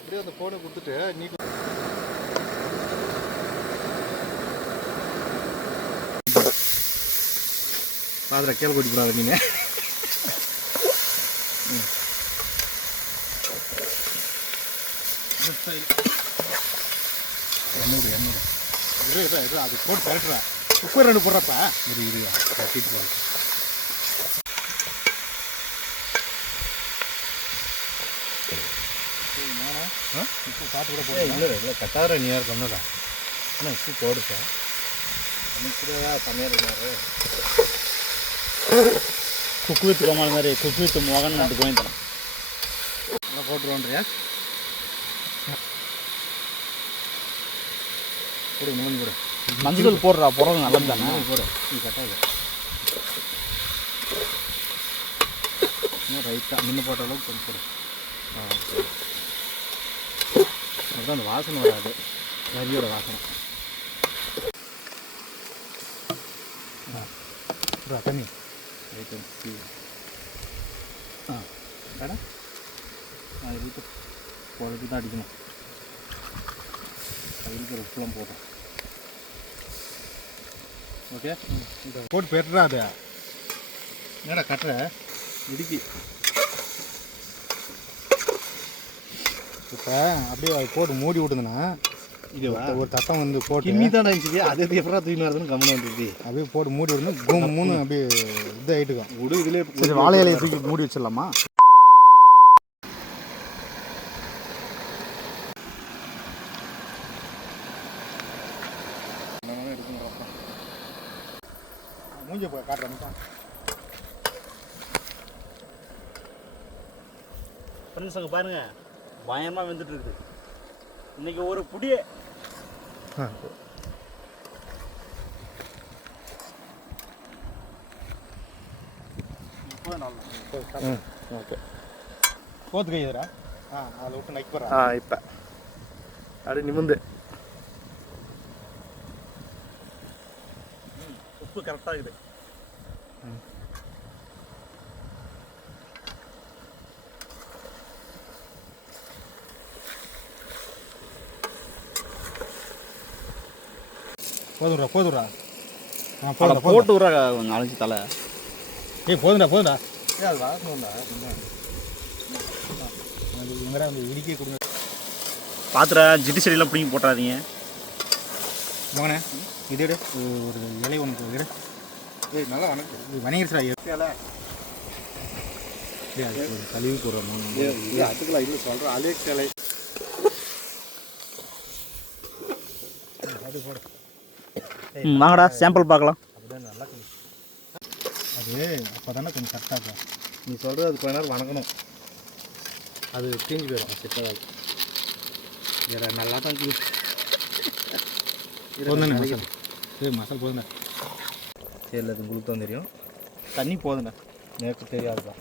இப்படியே அந்த ஃபோனை கொடுத்துட்டு நீ பாதிர கீழே கூட்டி போடாத நீ. என்னோட அது போட்டு பரட்டுறேன். உப்பு 2 போடுறப்ப இது கட்டிட்டு போகிறேன். உப்பு பார்த்து கூட போடு. இல்லை கட்டார நீ யார் பண்ணதா? ஆனால் உப்பு போடுப்பேன். பண்ணிக்கிறதா பண்ணிடுறாரு. குக் வித் கோமாளி மாதிரி குக் வித் மோகன் 2 கோயின் தரேன். நல்லா போட்டுருவோன்றியா? போடு மூணு போடு. மஞ்சள் போடுறா போடுறது நல்லது தானே. போடு நீ கட்டாது. இன்னும் ரைட்டாக முன்ன போட்ட அளவுக்கு கொஞ்சம் போடு. அதுதான் அந்த வாசனை வராது, கறியோட வாசனை. தண்ணி ரைட்டு. கடை அது வீட்டு குழப்பி தான் அடிக்கணும். அதுக்கு ஒரு உப்புலாம் போட்டோம். ஓகே போட்டு பெட்டுறா. அது என்னடா கட்டுற இடுக்கி. இப்போ அப்படியே அது போட்டு மூடி விட்டுதுன்னா இது ஒரு தட்டம் வந்து போட்டு கிண்ணி தான் இருந்துச்சு. அது எப்படா தூக்கி வருதுன்னு கம்மி வந்துருச்சு. அப்படியே போட்டு மூடி விடணும். கும்முன்னு அப்படியே இது ஆகிட்டுக்கும். விடு இதுலேயே சரி வாழை இலையை தூக்கி மூடி வச்சிடலாமா? மூஞ்சி போய் காட்டுறேன். ஃப்ரெண்ட்ஸ் அங்கே பாருங்கள் பயமாக வந்துட்டு இருக்குது. இன்றைக்கி ஒரு புடியே ஓகே கோத்து கைதுரா. அதில் விட்டு நக்கி போகிறா. இப்போ அப்படி நிமிந்து உப்பு கரெக்டாக இருக்குது. போதும்டா போதும்டா. போட்டு விட்றா கொஞ்சம் அழைச்சி தலை. போதும்டா. அது வாசணும்டா. அது எங்கடா அந்த இடிக்கே கொடுங்க. பாத்திர ஜிட்டு செடியெல்லாம் பிடிங்கி போட்டுறாதீங்க. மகனே இதோட ஒரு இலை ஒன்று இரு. நல்லா வணங்கிடுச்சுடா. இலை அது கழிவு போடுறோம். அதுக்கெல்லாம் இல்லை சொல்கிறேன். அலேக்ஸ் இலை அது போட. வாங்கடா சாம்பிள் பார்க்கலாம். அப்படிதான் நல்லா அது அப்போ தானே கொஞ்சம் கரெக்டாக இருக்கும். நீ சொல்கிறது அது கொஞ்ச நேரம் வணங்கணும். அது தீஞ்சு போயிடும். செட்டாகாது. வேறு நல்லா தான் இருக்குது. போதுண்ணே மசாலா. மசாலா போதுண்ணே. சரி அது உங்களுக்கு தான் தெரியும். தண்ணி போதுண்ணே. நேற்று தெரியாதுதான்.